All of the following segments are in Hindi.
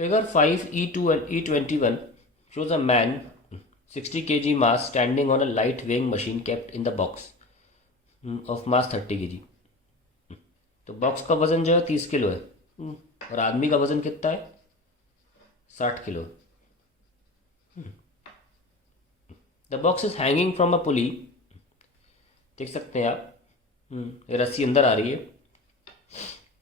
Figure 5E2 and E21 shows a man 60 kg mass standing on a light weighing machine kept in the box of mass 30 kg. तो बॉक्स का वजन जो है 30 किलो है और आदमी का वजन कितना है 60 kilo. The box is hanging from a pulley. देख सकते हैं आप, ये रस्सी अंदर आ रही है.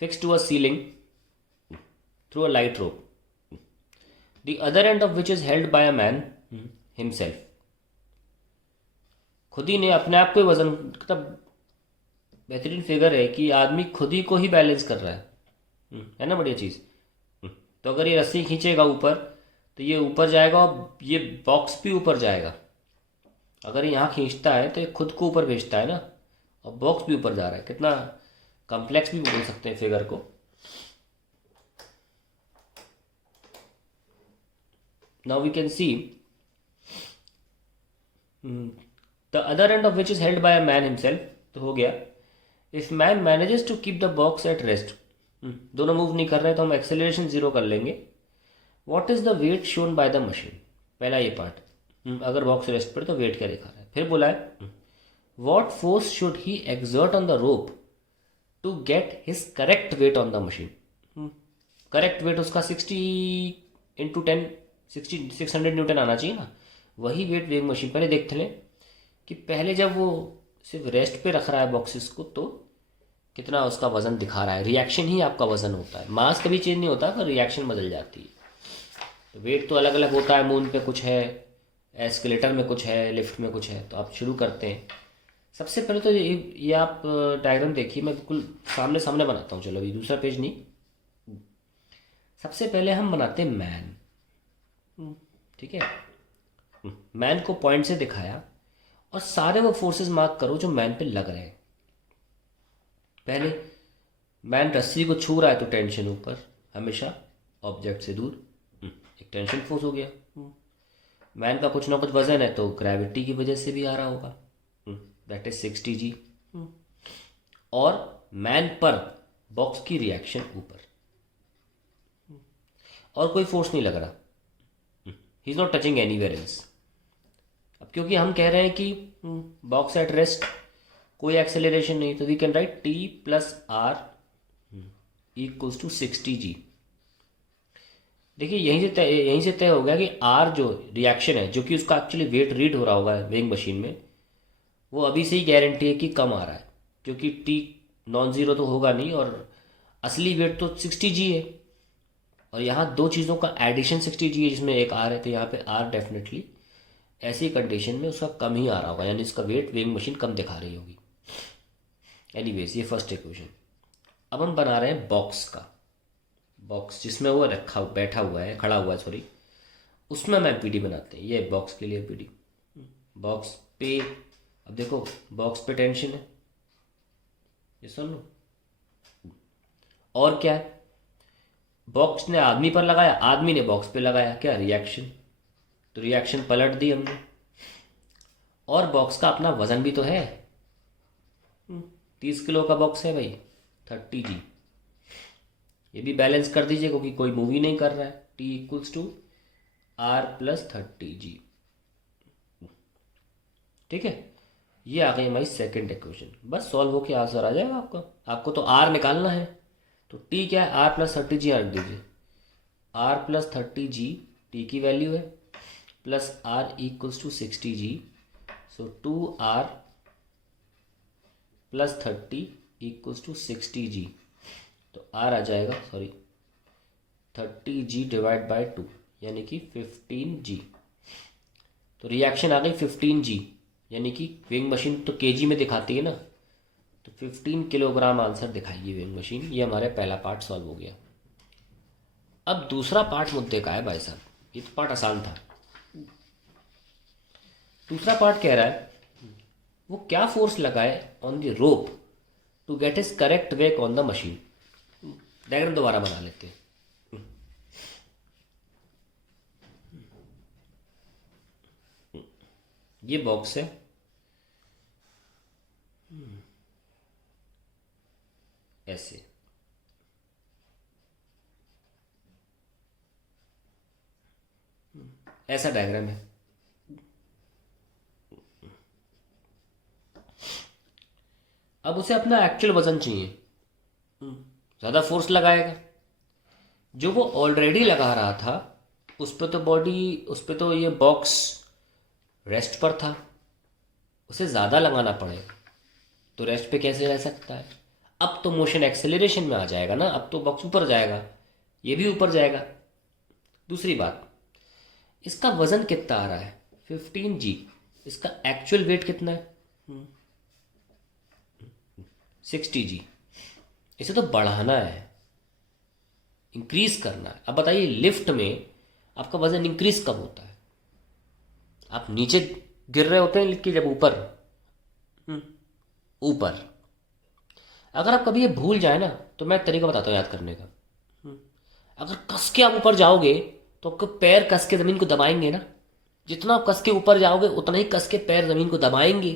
Fix to a ceiling through a light rope. The other end of which is held by a man himself. खुद ही ने अपने आप को ही वजन, मतलब बेहतरीन फिगर है कि आदमी खुद ही को ही बैलेंस कर रहा है ना, बढ़िया चीज़. तो अगर ये रस्सी खींचेगा ऊपर तो ये ऊपर जाएगा और ये बॉक्स भी ऊपर जाएगा. अगर यहाँ खींचता है तो ये खुद को ऊपर भेजता है ना, और बॉक्स भी ऊपर जा रहा है. कितना कॉम्प्लेक्स भी बोल सकते हैं फिगर को. Now we can see the other end of which is held by a man himself. तो हो गया. If man manages to keep the box at rest. दोनों मूव नहीं कर रहे तो हम एक्सेलरेशन 0 कर लेंगे. What is the weight shown by the machine. पहला ये पार्ट, अगर बॉक्स रेस्ट पर तो वेट क्या दिखा रहा है. फिर बोला है what force should he exert on the rope to get his correct weight on the machine. Correct weight उसका 60 इंटू 10 600 न्यूटन आना चाहिए ना. वही वेट वेग मशीन. पहले देखते लें कि पहले जब वो सिर्फ रेस्ट पे रख रहा है बॉक्सेस को तो कितना उसका वजन दिखा रहा है. रिएक्शन ही आपका वजन होता है. मास कभी चेंज नहीं होता पर रिएक्शन बदल जाती है. तो वेट तो अलग अलग होता है. मून पे कुछ है, एस्केलेटर में कुछ है, लिफ्ट में कुछ है. तो आप शुरू करते हैं. सबसे पहले तो ये आप डायग्राम देखिए. मैं बिल्कुल सामने सामने बनाता हूँ. चलो अभी दूसरा पेज नहीं. सबसे पहले हम बनाते हैं मैन. ठीक है, मैन को पॉइंट से दिखाया और सारे वो फोर्सेस मार्क करो जो मैन पे लग रहे हैं. पहले मैन रस्सी को छू रहा है तो टेंशन ऊपर, हमेशा ऑब्जेक्ट से दूर. एक टेंशन फोर्स हो गया. मैन का कुछ ना कुछ वजन है तो ग्रेविटी की वजह से भी आ रहा होगा. दैट इज 60 जी. और मैन पर बॉक्स की रिएक्शन ऊपर, और कोई फोर्स नहीं लग रहा. He is not touching anywhere else. अब क्योंकि हम कह रहे हैं कि बॉक्स एट रेस्ट, कोई एक्सेलरेशन नहीं, तो we can write T plus R equals to 60 g. देखिए यहीं से तय हो गया कि आर जो रिएक्शन है, जो कि उसका एक्चुअली वेट रीड हो रहा होगा वेइंग मशीन में, वो अभी से ही गारंटी है कि कम आ रहा है. क्योंकि टी नॉन ज़ीरो तो होगा नहीं और असली वेट तो 60 जी है. और यहाँ दो चीज़ों का एडिशन 60 जी है जिसमें एक आर है. तो यहाँ पे आर डेफिनेटली ऐसी कंडीशन में उसका कम ही आ रहा होगा, यानी इसका वेट वेइंग मशीन कम दिखा रही होगी. एनीवेज, ये फर्स्ट इक्वेशन. अब हम बना रहे हैं बॉक्स का. बॉक्स जिसमें वो रखा बैठा हुआ है, खड़ा हुआ है सॉरी, उसमें हम पीडी बनाते हैं. ये बॉक्स के लिए पीडी. बॉक्स पे, अब देखो बॉक्स पे टेंशन है, ये सुन लो. और क्या है, बॉक्स ने आदमी पर लगाया, आदमी ने बॉक्स पे लगाया, क्या रिएक्शन. तो रिएक्शन पलट दी हमने. और बॉक्स का अपना वजन भी तो है. 30 किलो का बॉक्स है भाई, 30 जी. ये भी बैलेंस कर दीजिए क्योंकि कोई मूवी नहीं कर रहा है. T equals to R plus 30 G. ठीक है, ये आ गई हमारी सेकंड इक्वेशन. बस सॉल्व होके आंसर आ जाएगा आपका. आपको तो आर निकालना है. तो टी क्या है, आर प्लस 30 जी रख दीजिए. आर प्लस 30 जी टी की वैल्यू है, plus R equals to 60 G. So 2r plus 30 equals to 60 G. तो आर आ जाएगा, सॉरी 30 जी डिवाइड बाई 2 यानी कि 15 जी. तो रिएक्शन आ गई 15 जी, यानी कि वेइंग मशीन तो केजी में दिखाती है ना, तो 15 किलोग्राम आंसर दिखाएगी वेइंग मशीन. ये हमारा पहला पार्ट सॉल्व हो गया. अब दूसरा पार्ट मुद्दे का है भाई साहब. ये तो पार्ट आसान था. दूसरा पार्ट कह रहा है वो क्या फोर्स लगाए on the rope to get his correct weight on the machine. Diagram दोबारा बना लेते हैं. ये बॉक्स है, ऐसे. ऐसा डायग्राम है। अब उसे अपना एक्चुअल वजन चाहिए, ज़्यादा फोर्स लगाएगा। जो वो ऑलरेडी लगा रहा था उस पर तो उस पर तो ये बॉक्स रेस्ट पर था, उसे ज़्यादा लगाना पड़ेगा। तो रेस्ट पे कैसे रह सकता है? अब तो मोशन एक्सेलरेशन में आ जाएगा ना, अब तो बॉक्स ऊपर जाएगा, ये भी ऊपर जाएगा। दूसरी बात, इसका वजन कितना आ रहा है? 15G। इसका एक्चुअल वेट कितना है? 60G। इसे तो बढ़ाना है, इंक्रीज करना है। अब बताइए, लिफ्ट में आपका वजन इंक्रीज कब होता है? आप नीचे गिर रहे होते हैं लिफ्ट की जब ऊपर ऊपर। अगर आप कभी ये भूल जाए ना, तो मैं एक तरीका बताता हूँ याद करने का। अगर कस के आप ऊपर जाओगे तो आपके पैर कस के ज़मीन को दबाएंगे ना। जितना आप कस के ऊपर जाओगे उतना ही कस के पैर ज़मीन को दबाएंगे।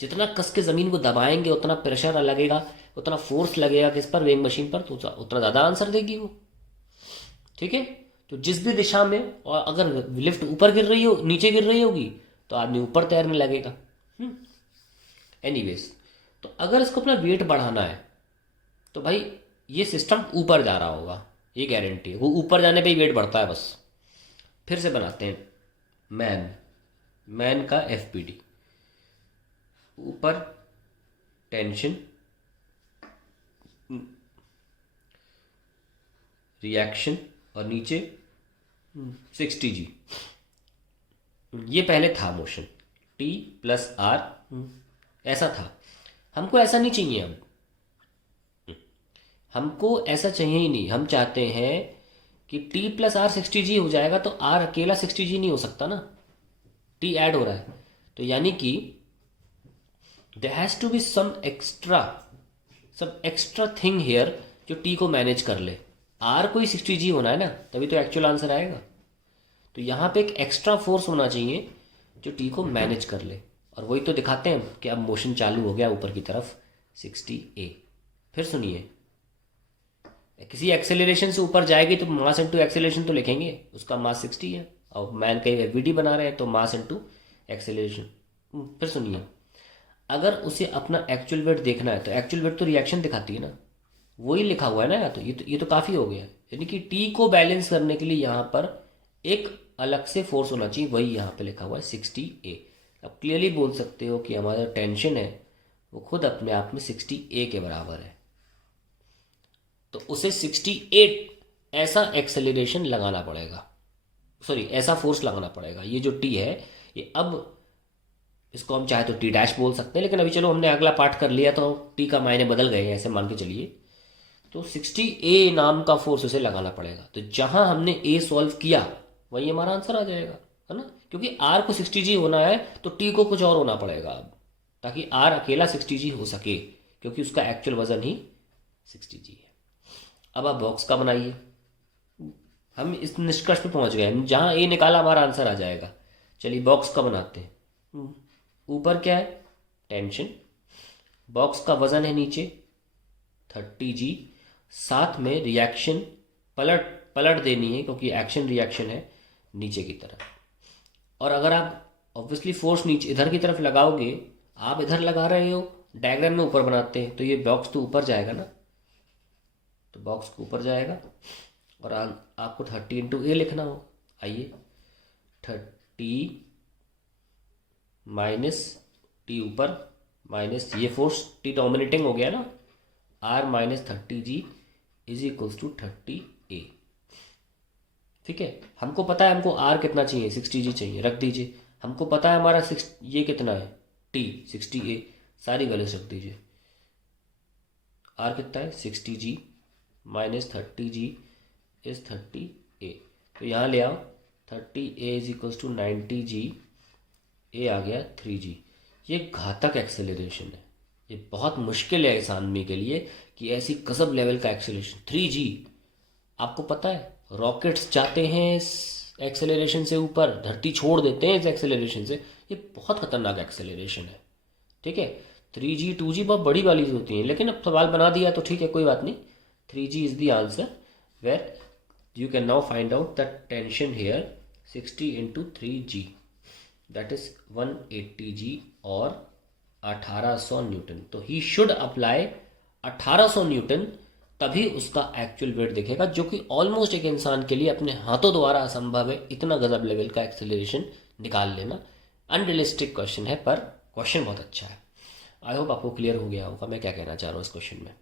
जितना कस के ज़मीन को दबाएंगे उतना प्रेशर लगेगा, उतना फोर्स लगेगा किस पर? वेइंग मशीन पर, तो उतना ज़्यादा आंसर देगी वो। ठीक है? तो जिस भी दिशा में, और अगर लिफ्ट ऊपर गिर रही हो, नीचे गिर रही होगी, तो आदमी ऊपर तैरने लगेगा। एनीवेज, तो अगर इसको अपना वेट बढ़ाना है तो भाई ये सिस्टम ऊपर जा रहा होगा, ये गारंटी है। वो ऊपर जाने पे ही वेट बढ़ता है बस। फिर से बनाते हैं। मैन का FPD, ऊपर टेंशन, रिएक्शन, और नीचे 60G। ये पहले था मोशन T + R, ऐसा था। हमको ऐसा नहीं चाहिए। अब हमको ऐसा चाहिए ही नहीं। हम चाहते हैं कि T + R 60G हो जाएगा, तो R अकेला 60G नहीं हो सकता ना, T ऐड हो रहा है। तो यानी कि there has to be some extra thing here जो T को मैनेज कर ले। R को ही 60G होना है ना, तभी तो एक्चुअल आंसर आएगा। तो यहाँ पे एक एक्स्ट्रा फोर्स होना चाहिए जो T को मैनेज कर ले, और वही तो दिखाते हैं कि अब मोशन चालू हो गया ऊपर की तरफ 60A। फिर सुनिए, किसी एक्सेलरेशन से ऊपर जाएगी तो मास इंटू एक्सेलरेशन तो लिखेंगे, उसका मास 60 है। और मैन का FPD बना रहे हैं तो मास इंटू एक्सेलरेशन। फिर सुनिए, अगर उसे अपना एक्चुअल वेट देखना है तो एक्चुअल वेट तो रिएक्शन दिखाती है ना, वही लिखा हुआ है ना। या तो ये तो काफ़ी हो गया। यानी कि T को बैलेंस करने के लिए यहाँ पर एक अलग से फोर्स होना चाहिए, वही यहाँ पे लिखा हुआ है 60A। अब क्लियरली बोल सकते हो कि हमारा टेंशन है वो खुद अपने आप में 60A के बराबर है। तो उसे 68 ऐसा एक्सेलरेशन लगाना पड़ेगा, सॉरी ऐसा फोर्स लगाना पड़ेगा। ये जो T है, ये अब इसको हम चाहे तो T' बोल सकते हैं, लेकिन अभी चलो हमने अगला पार्ट कर लिया तो T का मायने बदल गए हैं, ऐसे मान के चलिए। तो 60A नाम का फोर्स उसे लगाना पड़ेगा। तो जहां हमने A सॉल्व किया वही हमारा आंसर आ जाएगा, है ना। क्योंकि R को 60G होना है तो T को कुछ और होना पड़ेगा अब, ताकि R अकेला 60G हो सके, क्योंकि उसका एक्चुअल वजन ही 60G है। अब आप बॉक्स का बनाइए। हम इस निष्कर्ष पे पहुंच गए, जहां A निकाला हमारा आंसर आ जाएगा। चलिए बॉक्स का बनाते हैं। ऊपर क्या है? टेंशन। बॉक्स का वजन है नीचे 30G। साथ में रिएक्शन पलट देनी है, क्योंकि एक्शन रिएक्शन है नीचे की तरफ। और अगर आप ऑब्वियसली फोर्स नीचे इधर की तरफ लगाओगे, आप इधर लगा रहे हो, डायग्राम में ऊपर बनाते हैं तो ये बॉक्स तो ऊपर जाएगा ना, तो बॉक्स को ऊपर जाएगा। और आपको 30 × A लिखना हो। आइए, 30 माइनस T ऊपर माइनस ये फोर्स T डोमिनेटिंग हो गया ना, R - 30G = 30A। ठीक है, हमको पता है हमको R कितना चाहिए, 60G चाहिए, रख दीजिए। हमको पता है हमारा ये कितना है, T 60A, सारी वैल्यूज रख दीजिए। R कितना है 60G - 30G = 30A। तो यहाँ ले आओ, 30A = 90G, A आ गया 3G। ये घातक एक्सेलरेशन है। ये बहुत मुश्किल है इस आदमी के लिए कि ऐसी गजब लेवल का एक्सेलरेशन 3G। आपको पता है रॉकेट्स जाते हैं इस एक्सेलरेशन से ऊपर, धरती छोड़ देते हैं इस एक्सेलरेशन से। ये बहुत खतरनाक एक्सेलरेशन है। ठीक है, 3G 2G बहुत बड़ी वाली होती हैं, लेकिन अब सवाल बना दिया तो ठीक है, कोई बात नहीं। 3G is the answer, where you can now find out the tension here 60 into 3g, that is 180g और 1800 न्यूटन। तो ही शुड अप्लाई 1800 न्यूटन, तभी उसका एक्चुअल वेट दिखेगा, जो कि ऑलमोस्ट एक इंसान के लिए अपने हाथों द्वारा असंभव है, इतना गजब लेवल का एक्सेलरेशन निकाल लेना। अनरियलिस्टिक क्वेश्चन है, पर क्वेश्चन बहुत अच्छा है। आई होप आपको क्लियर हो गया होगा मैं क्या कहना चाह रहा हूँ इस क्वेश्चन में।